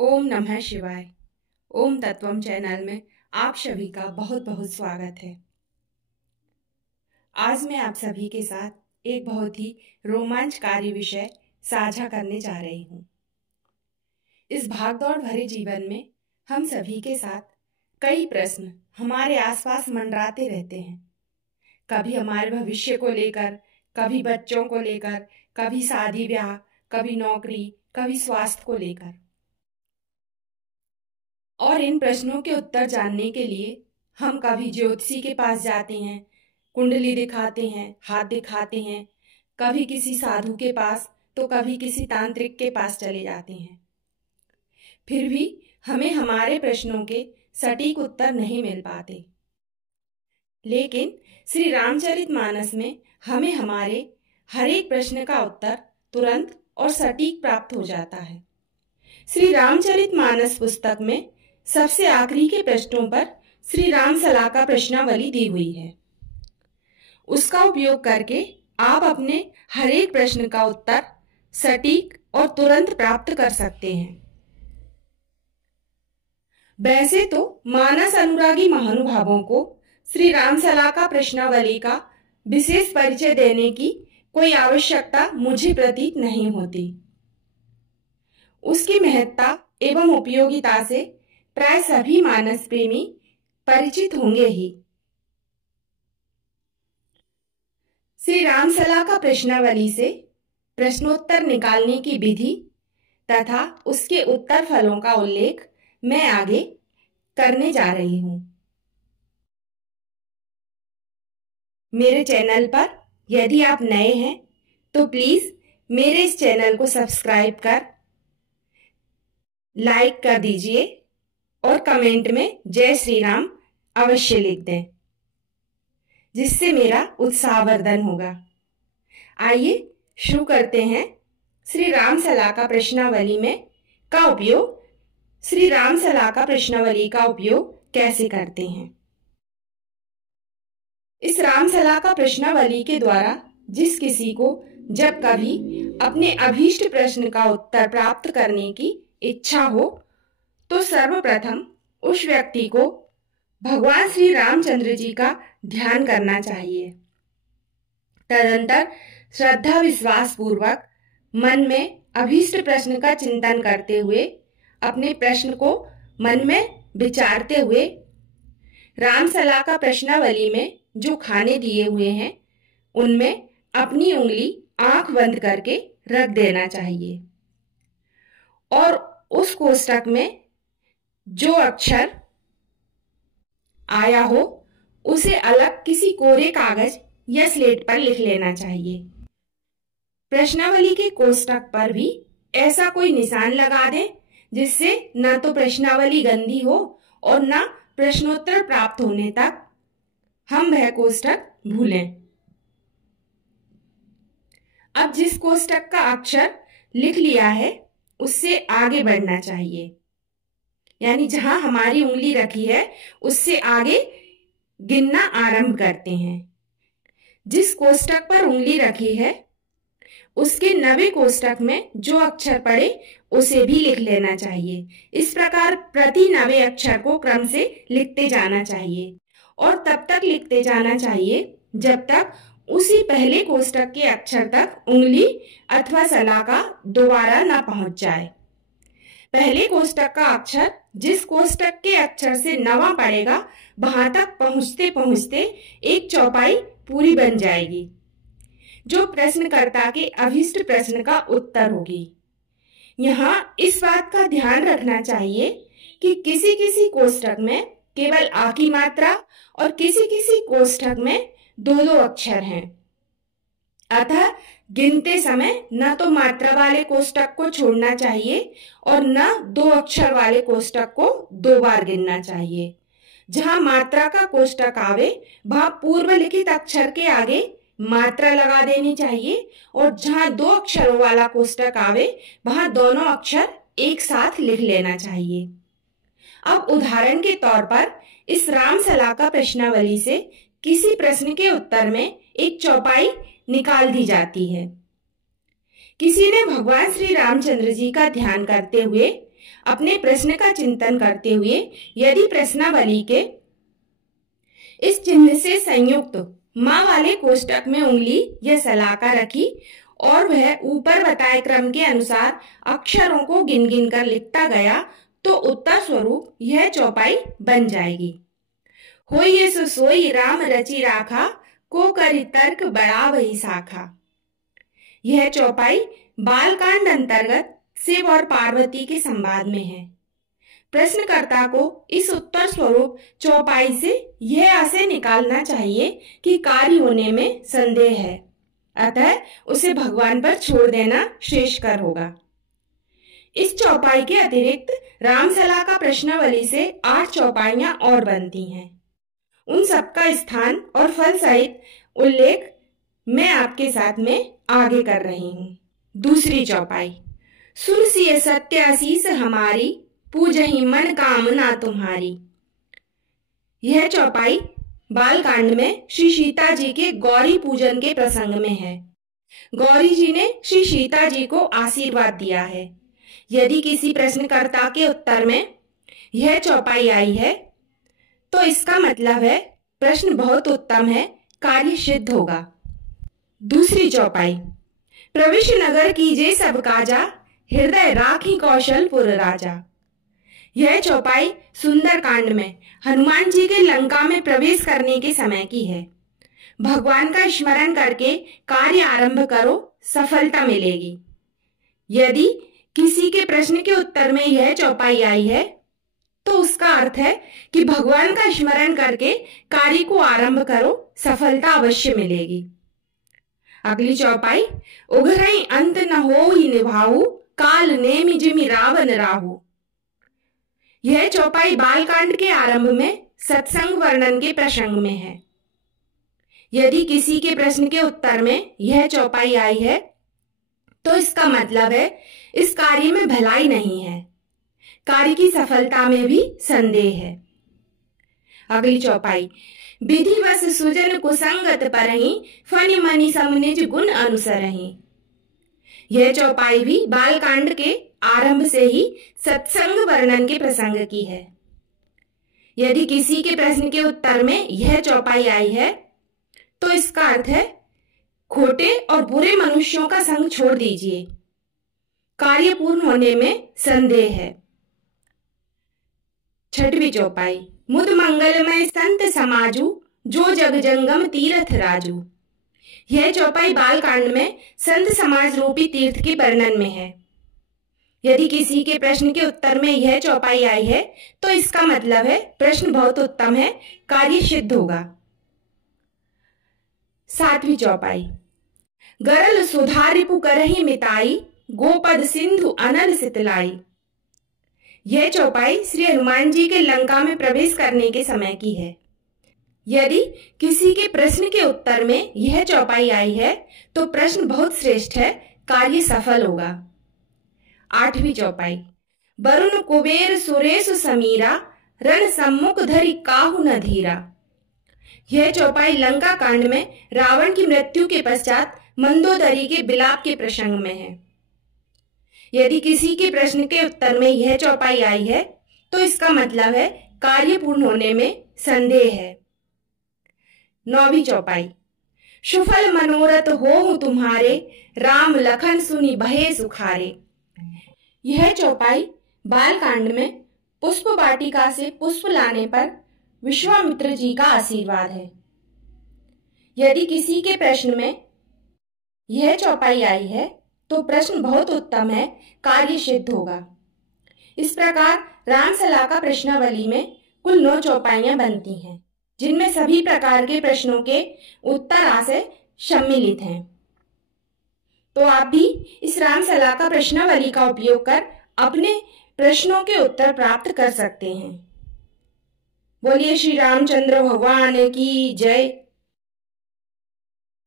ओम नमः शिवाय। ओम तत्वम चैनल में आप सभी का बहुत बहुत स्वागत है। आज मैं आप सभी के साथ एक बहुत ही रोमांचकारी विषय साझा करने जा रही हूँ। इस भागदौड़ भरे जीवन में हम सभी के साथ कई प्रश्न हमारे आसपास मंडराते रहते हैं। कभी हमारे भविष्य को लेकर, कभी बच्चों को लेकर, कभी शादी ब्याह, कभी नौकरी, कभी स्वास्थ्य को लेकर। और इन प्रश्नों के उत्तर जानने के लिए हम कभी ज्योतिषी के पास जाते हैं, कुंडली दिखाते हैं, हाथ दिखाते हैं, कभी किसी साधु के पास तो कभी किसी तांत्रिक के पास चले जाते हैं। फिर भी हमें हमारे प्रश्नों के सटीक उत्तर नहीं मिल पाते। लेकिन श्री रामचरितमानस में हमें हमारे हर एक प्रश्न का उत्तर तुरंत और सटीक प्राप्त हो जाता है। श्री रामचरितमानस पुस्तक में सबसे आखिरी के पृष्ठों पर श्री राम सलाह का प्रश्नावली दी हुई है। उसका उपयोग करके आप अपने हर एक प्रश्न का उत्तर सटीक और तुरंत प्राप्त कर सकते हैं। वैसे तो मानस अनुरागी महानुभावों को श्री राम सलाह का प्रश्नावली का विशेष परिचय देने की कोई आवश्यकता मुझे प्रतीत नहीं होती। उसकी महत्ता एवं उपयोगिता से प्राय सभी मानस प्रेमी परिचित होंगे ही। श्री राम सलाह का प्रश्नावली से प्रश्नोत्तर निकालने की विधि तथा उसके उत्तर फलों का उल्लेख मैं आगे करने जा रही हूं। मेरे चैनल पर यदि आप नए हैं तो प्लीज मेरे इस चैनल को सब्सक्राइब कर लाइक कर दीजिए और कमेंट में जय श्री राम अवश्य लिख दें, जिससे मेरा उत्साहवर्धन होगा। आइए शुरू करते हैं। श्री राम सलाह का प्रश्नावली का उपयोग कैसे करते हैं। इस राम सलाह का प्रश्नावली के द्वारा जिस किसी को जब कभी अपने अभीष्ट प्रश्न का उत्तर प्राप्त करने की इच्छा हो तो सर्वप्रथम उस व्यक्ति को भगवान श्री रामचंद्र जी का ध्यान करना चाहिए। तदंतर श्रद्धा विश्वास पूर्वक मन में अभीष्ट प्रश्न का चिंतन करते हुए अपने प्रश्न को मन में विचारते हुए राम सलाह का प्रश्नावली में जो खाने दिए हुए हैं उनमें अपनी उंगली आंख बंद करके रख देना चाहिए और उस कोष्टक में जो अक्षर आया हो उसे अलग किसी कोरे कागज या स्लेट पर लिख लेना चाहिए। प्रश्नावली के कोष्टक पर भी ऐसा कोई निशान लगा दें जिससे न तो प्रश्नावली गंदी हो और न प्रश्नोत्तर प्राप्त होने तक हम वह कोष्टक भूलें। अब जिस कोष्टक का अक्षर लिख लिया है उससे आगे बढ़ना चाहिए, यानी जहां हमारी उंगली रखी है उससे आगे गिनना आरंभ करते हैं। जिस कोष्टक पर उंगली रखी है उसके 90 कोष्टक में जो अक्षर पड़े उसे भी लिख लेना चाहिए। इस प्रकार प्रति 90 अक्षर को क्रम से लिखते जाना चाहिए और तब तक लिखते जाना चाहिए जब तक उसी पहले कोष्टक के अक्षर तक उंगली अथवा सलाका दोबारा न पहुंच जाए। पहले कोष्टक का अक्षर जिस कोष्टक के अक्षर से 9वां पड़ेगा वहां तक पहुंचते पहुंचते एक चौपाई पूरी बन जाएगी जो प्रश्नकर्ता के अभीष्ट प्रश्न का उत्तर होगी। यहाँ इस बात का ध्यान रखना चाहिए कि किसी किसी कोष्टक में केवल आ की मात्रा और किसी किसी कोष्टक में 2-2 अक्षर हैं। अतः गिनते समय न तो मात्रा वाले कोष्टक को छोड़ना चाहिए और न 2 अक्षर वाले कोष्टक को 2 बार गिनना चाहिए। जहां मात्रा का कोष्टक आवे वहां पूर्व लिखित अक्षर के आगे मात्रा लगा देनी चाहिए और जहां 2 अक्षरों वाला कोष्टक आवे वहां दोनों अक्षर एक साथ लिख लेना चाहिए। अब उदाहरण के तौर पर इस राम सलाह का प्रश्नावली से किसी प्रश्न के उत्तर में एक चौपाई निकाल दी जाती है। किसी ने भगवान श्री रामचंद्र जी का ध्यान करते हुए अपने प्रश्न का चिंतन करते हुए यदि प्रश्नावली के इस चिन्ह से संयुक्त माँ वाले कोष्टक में उंगली या सलाका रखी और वह ऊपर बताए क्रम के अनुसार अक्षरों को गिन गिन कर लिखता गया तो उत्तर स्वरूप यह चौपाई बन जाएगी। होइए सो सोई राम रचि राखा, को करि तर्क बड़ा वही शाखा। यह चौपाई बालकांड अंतर्गत शिव और पार्वती के संवाद में है। प्रश्नकर्ता को इस उत्तर स्वरूप चौपाई से यह आशय निकालना चाहिए कि कार्य होने में संदेह है, अतः उसे भगवान पर छोड़ देना श्रेष्ठकर होगा। इस चौपाई के अतिरिक्त रामसला का प्रश्नावली से 8 चौपाइयां और बनती हैं। उन सबका स्थान और फल सहित उल्लेख मैं आपके साथ में आगे कर रही हूँ। दूसरी चौपाई, सुरसिय सत्य आशीष हमारी, पूजहि मन कामना तुम्हारी। यह चौपाई बालकांड में श्री सीता जी के गौरी पूजन के प्रसंग में है। गौरी जी ने श्री सीता जी को आशीर्वाद दिया है। यदि किसी प्रश्नकर्ता के उत्तर में यह चौपाई आई है तो इसका मतलब है प्रश्न बहुत उत्तम है, कार्य सिद्ध होगा। दूसरी चौपाई, प्रविश नगर कीजे सब काजा, हृदय राखी कौशलपुर राजा। यह चौपाई सुंदरकांड में हनुमान जी के लंका में प्रवेश करने के समय की है। भगवान का स्मरण करके कार्य आरंभ करो, सफलता मिलेगी। यदि किसी के प्रश्न के उत्तर में यह चौपाई आई है तो उसका अर्थ है कि भगवान का स्मरण करके कार्य को आरंभ करो, सफलता अवश्य मिलेगी। अगली चौपाई, उघरई अंत न होई निभाऊ, काल नेमि जिमि रावण राहु। यह चौपाई बालकांड के आरंभ में सत्संग वर्णन के प्रसंग में है। यदि किसी के प्रश्न के उत्तर में यह चौपाई आई है तो इसका मतलब है इस कार्य में भलाई नहीं है, कार्य की सफलता में भी संदेह है। अगली चौपाई, विधिवश सुजन कुसंगत परहि, फनि मनि समनिज गुण अनुसरहि। यह चौपाई भी बालकांड के आरंभ से ही सत्संग वर्णन के प्रसंग की है। यदि किसी के प्रश्न के उत्तर में यह चौपाई आई है तो इसका अर्थ है खोटे और बुरे मनुष्यों का संग छोड़ दीजिए, कार्य पूर्ण होने में संदेह है। छठवीं चौपाई, मुद मंगलमय संत समाजू, जो जग जंगम तीर्थ राजू। यह चौपाई बालकांड में संत समाज रूपी तीर्थ के वर्णन में है। यदि किसी के प्रश्न के उत्तर में यह चौपाई आई है तो इसका मतलब है प्रश्न बहुत उत्तम है, कार्य सिद्ध होगा। सातवीं चौपाई, गरल सुधा रिपु करहि मिताई, गोपद सिंधु अनल सितलाई। यह चौपाई श्री हनुमान जी के लंका में प्रवेश करने के समय की है। यदि किसी के प्रश्न के उत्तर में यह चौपाई आई है तो प्रश्न बहुत श्रेष्ठ है, कार्य सफल होगा। आठवीं चौपाई, वरुण कुबेर सुरेश समीरा, रण सम्मुख धरि काहू न धीरा। यह चौपाई लंका कांड में रावण की मृत्यु के पश्चात मंदोदरी के विलाप के प्रसंग में है। यदि किसी के प्रश्न के उत्तर में यह चौपाई आई है तो इसका मतलब है कार्य पूर्ण होने में संदेह है। नौवीं चौपाई, सुफल मनोरथ होहु तुम्हारे, राम लखन सुनि भये सुखारे। यह चौपाई बालकांड में पुष्प वाटिका से पुष्प लाने पर विश्वामित्र जी का आशीर्वाद है। यदि किसी के प्रश्न में यह चौपाई आई है तो प्रश्न बहुत उत्तम है, कार्य सिद्ध होगा। इस प्रकार रामसला का प्रश्नावली में कुल 9 चौपाइयां बनती हैं, जिनमें सभी प्रकार के प्रश्नों के उत्तर आशय सम्मिलित हैं। तो आप भी इस रामसला का प्रश्नावली का उपयोग कर अपने प्रश्नों के उत्तर प्राप्त कर सकते हैं। बोलिए श्री रामचंद्र भगवान की जय।